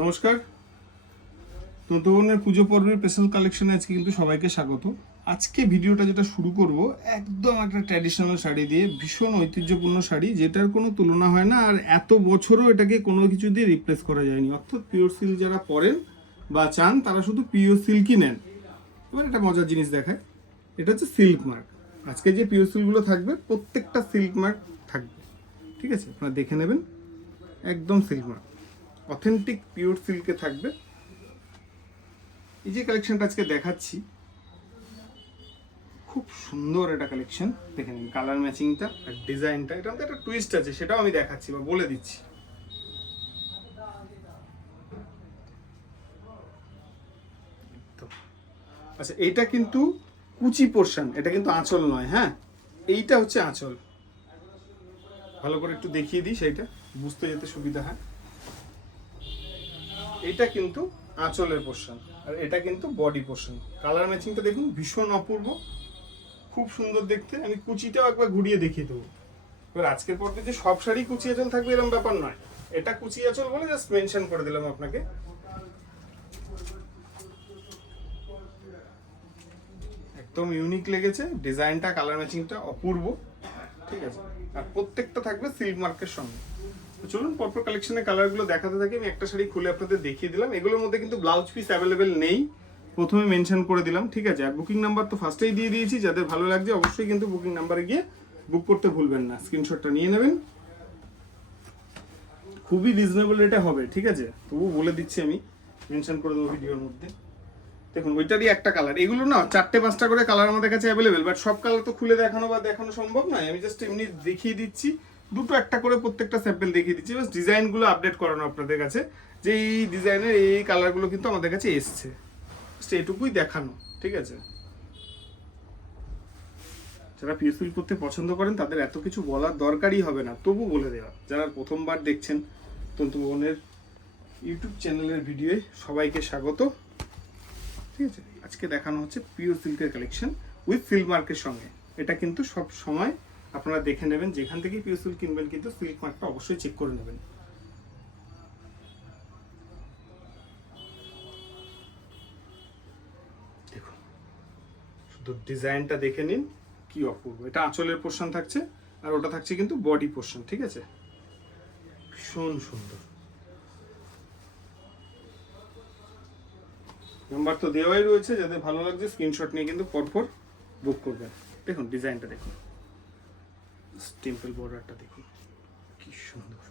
নমস্কার। তন্তবনের পুজো পর্বের স্পেশাল কালেকশনে আজকে কিন্তু সবাইকে স্বাগত। আজকে ভিডিওটা যেটা শুরু করব, একদম একটা ট্র্যাডিশনাল শাড়ি দিয়ে, ভীষণ ঐতিহ্যপূর্ণ শাড়ি, যেটার কোনো তুলনা হয় না, আর এত বছরও এটাকে কোনো কিছু দিয়ে রিপ্লেস করা যায়নি। অর্থাৎ পিওর সিল্ক যারা পরেন বা চান, তারা শুধু পিওর সিল্কই নেন। এবার একটা মজার জিনিস দেখায় এটা হচ্ছে সিল্ক মার্ক আজকে যে পিওর সিল্কগুলো থাকবে, প্রত্যেকটা সিল্ক মার্ক থাকবে। ঠিক আছে? আপনারা দেখে নেবেন। একদম সিল্ক মার্ক অথেন্টিক পিওর সিল্কে থাকবে। এই যে কালেকশনটা আজকে দেখাচ্ছি, খুব সুন্দর এটা কালেকশন দেখে নিন কালার ম্যাচিংটা আর ডিজাইনটা এটা একটা টুইস্ট আছে, সেটাও আমি দেখাচ্ছি বা বলে দিচ্ছি। আচ্ছা এইটা কিন্তু কুচি পোর্শন এটা কিন্তু আঁচল নয় হ্যাঁ? এইটা হচ্ছে আঁচল। ভালো করে একটু দেখিয়ে দিই সেইটা, বুঝতে যেতে সুবিধা হয়। এটা কিন্তু আঁচলের পোর্শন আর এটা কিন্তু বডি পোর্শন কালার ম্যাচিংটা দেখুন, ভীষণ অপূর্ব। খুব সুন্দর দেখতে। আমি কুচিটাও একবার ঘুরিয়ে দেখিয়ে দেবো। এবার আজকের পর যে সব শাড়ি কুচি আঁচল থাকবে এরকম ব্যাপার নয়। এটা কুচি আঁচল বলে জাস্ট মেনশন করে দিলাম আপনাকে। একদম ইউনিক লেগেছে। ডিজাইনটা কালার ম্যাচিংটা অপূর্ব। ঠিক আছে? আর প্রত্যেকটা থাকবে সিল্ক মার্কের সঙ্গে। চলুন পরপর কালেকশনের কালারগুলো দেখাতে থাকি। আমি একটা শাড়ি খুলে আপনাদের দেখিয়ে দিলাম। এগুলোর মধ্যে কিন্তু ব্লাউজ পিস অ্যাভেলেবেল নেই। প্রথমে মেনশন করে দিলাম, ঠিক আছে? আর বুকিং নাম্বার তো ফার্স্টেই দিয়ে দিয়েছি। যাদের ভালো লাগছে অবশ্যই কিন্তু বুকিং নাম্বারে গিয়ে বুক করতে ভুলবেন না। স্ক্রিনশটটা নিয়ে নেবেন। খুবই রিজনেবল রেটে হবে, ঠিক আছে? তবু বলে দিচ্ছি আমি মেনশন করে দেবো ভিডিওর মধ্যে। দেখুন, ওইটারই একটা কালার এগুলো না, চারটে, পাঁচটা করে কালার আমাদের কাছে অ্যাভেলেবেল বাট সব কালার তো খুলে দেখানো বা দেখানো সম্ভব নয়। আমি জাস্ট এমনি দেখিয়ে দিচ্ছি। দুটো একটা করে প্রত্যেকটা স্যাম্পেল দেখিয়ে দিচ্ছি। বাস ডিজাইনগুলো আপডেট করানো আপনাদের কাছে। যে এই ডিজাইনের এই কালারগুলো কিন্তু আমাদের কাছে এসছে। এটুকুই দেখানো, ঠিক আছে? যারা পিএসপি করতে পছন্দ করেন, তাদের এত কিছু বলার দরকারই হবে না। তবু বলে দেওয়া, যারা প্রথমবার দেখছেন তন্তুবনের ইউটিউব চ্যানেলের ভিডিওয়ে সবাইকে স্বাগত। ঠিক আছে? আজকে দেখানো হচ্ছে পিওর সিল্কের কালেকশন উইথ সিল্ক মার্কের সঙ্গে। এটা কিন্তু সব সময় আপনারা দেখে নেবেন, যেখান থেকে পিওর সিল্ক কিনবেন কিন্তু সিল্ক মার্কটা অবশ্যই চেক করে নেবেন। শুধু ডিজাইনটা দেখে নিন, কি অপূর্ব। এটা আঁচলের পোর্শন থাকছে, আর ওটা থাকছে কিন্তু বডি পোর্শন ঠিক আছে? ভীষণ সুন্দর। নাম্বার তো দেওয়াই রয়েছে, যাদের ভালো লাগছে স্ক্রিনশট নিয়ে কিন্তু পরপর বুক করবেন। দেখুন, ডিজাইনটা দেখুন। টেম্পল বর্ডারটা দেখুন। কি সুন্দর।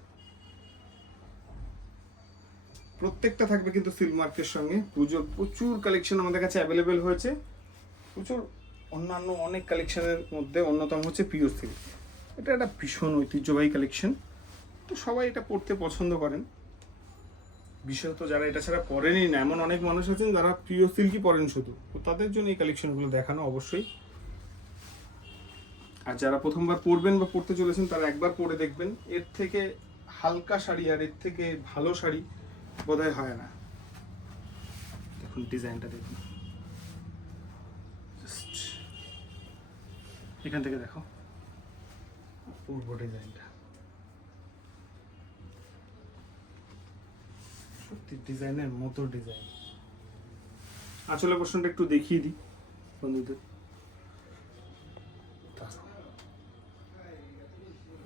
প্রত্যেকটা থাকবে কিন্তু সিল্ক মার্কের সঙ্গে। পুজোর প্রচুর কালেকশন আমাদের কাছে অ্যাভেলেবেল হয়েছে। প্রচুর অন্যান্য অনেক কালেকশনের মধ্যে অন্যতম হচ্ছে পিওর সিল্ক এটা একটা ভীষণ ঐতিহ্যবাহী কালেকশন তো সবাই এটা পড়তে পছন্দ করেন। বিশেষত যারা এটা ছাড়া পরেনই না, এমন অনেক মানুষ আছেন যারা প্রিয় সিল্কই পরেন শুধু। তো তাদের জন্য এই কালেকশনগুলো দেখানো অবশ্যই। আর যারা প্রথমবার পরবেন বা পড়তে চলেছেন, তারা একবার পরে দেখবেন। এর থেকে হালকা শাড়ি আর এর থেকে ভালো শাড়ি বোধহয় হয় না। দেখুন ডিজাইনটা দেখুন। এখান থেকে দেখো। পূর্ব ডিজাইনটা। সত্যি ডিজাইনের মতো ডিজাইন। আসলে প্রশ্নটা একটু দেখিয়ে দিই বন্ধুদের।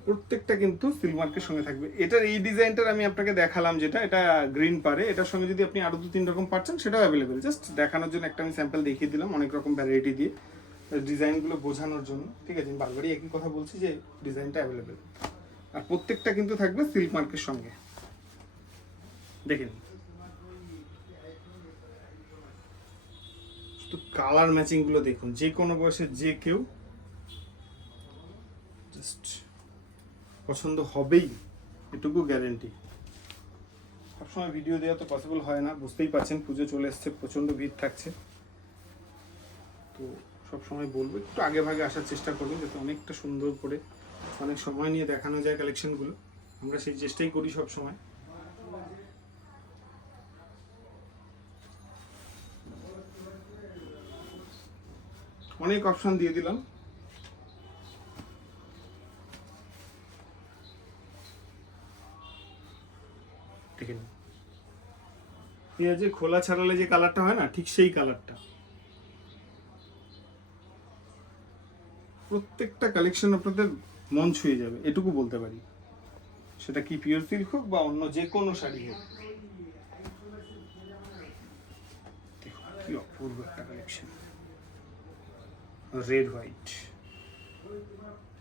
প্রত্যেকটা কিন্তু সিলমার্কের সঙ্গে থাকবে। এটার এই ডিজাইনটার আমি আপনাকে দেখালাম যেটা, এটা গ্রিন পারে এটার সঙ্গে যদি আপনি আরও দু তিন রকম পাচ্ছেন সেটাও অ্যাভেলেবেল জাস্ট দেখানোর জন্য একটা আমি স্যাম্পল দেখিয়ে দিলাম, অনেক রকম ভ্যারাইটি দিয়ে ডিজাইনগুলো বোঝানোর জন্য। ঠিক আছে, আমি বারবারই একই কথা বলছি যে ডিজাইনটা অ্যাভেলেবেল আর প্রত্যেকটা কিন্তু থাকবে সিল্ক মার্কের সঙ্গে। দেখেন। শুধু কালার ম্যাচিংগুলো দেখুন, যে কোনো বয়সের যে কেউ জাস্ট পছন্দ হবেই, এটুকু গ্যারেন্টি সবসময় ভিডিও দেওয়া তো পসিবল হয় না, বুঝতেই পারছেন, পুজো চলে এসছে, প্রচণ্ড ভিড় থাকছে। তো সবসময় বলব, একটু আগে ভাগে আসার চেষ্টা করবেন, যাতে অনেকটা সুন্দর করে অনেক সময় নিয়ে দেখানো যায় কালেকশনগুলো আমরা সেই চেষ্টাই করি সব সময় অনেক অপশন দিয়ে দিলাম। দেখে নিন পেঁয়াজে খোলা ছাড়ালে যে কালারটা হয় না, ঠিক সেই কালারটা। প্রত্যেকটা কালেকশন আপনাদের মন ছুঁয়ে যাবে, এটুকু বলতে পারি। সেটা কি পিওর সিল্ক হোক বা অন্য যে কোনো শাড়ি হোক। কি অপূর্ব একটা কালেকশন রেড হোয়াইট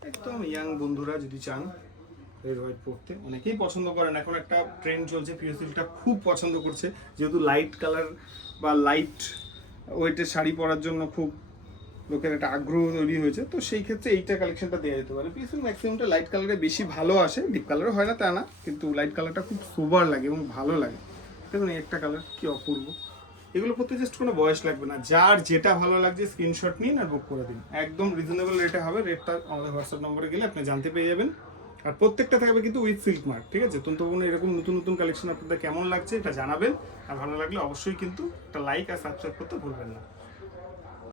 একদম ইয়াং বন্ধুরা যদি চান রেড হোয়াইট পরতে। অনেকেই পছন্দ করেন। এখন একটা ট্রেন্ড চলছে পিওর খুব পছন্দ করছে। যেহেতু লাইট কালার বা লাইট ওয়েটের শাড়ি পরার জন্য খুব লোকের একটা আগ্রহ তৈরি হয়েছে। তো সেই ক্ষেত্রে এইটা কালেকশনটা দেওয়া যেতে পারে। পিএসএল ম্যাক্সিমামটা লাইট কালারে বেশি ভালো আসে। ডিপ কালারও হয় না তা না, কিন্তু লাইট কালারটা খুব সোবার লাগে এবং ভালো লাগে। দেখুন এই একটা কালার কি অপূর্ব। এগুলো করতে জাস্ট কোনো বয়স লাগবে না। যার যেটা ভালো লাগছে স্ক্রিনশট নিন আর বুক করে দিন। একদম রিজনেবল রেটে হবে। রেটটা আমাদের হোয়াটসঅ্যাপ নম্বরে গেলে আপনি জানতে পেয়ে যাবেন। আর প্রত্যেকটা থাকবে কিন্তু উইথ সিল্ক মার্ক ঠিক আছে? তন্তবনে এরকম নতুন নতুন কালেকশন আপনাদের কেমন লাগছে এটা জানাবেন। আর ভালো লাগলে অবশ্যই কিন্তু একটা লাইক আর সাবস্ক্রাইব করতে ভুলবেন না।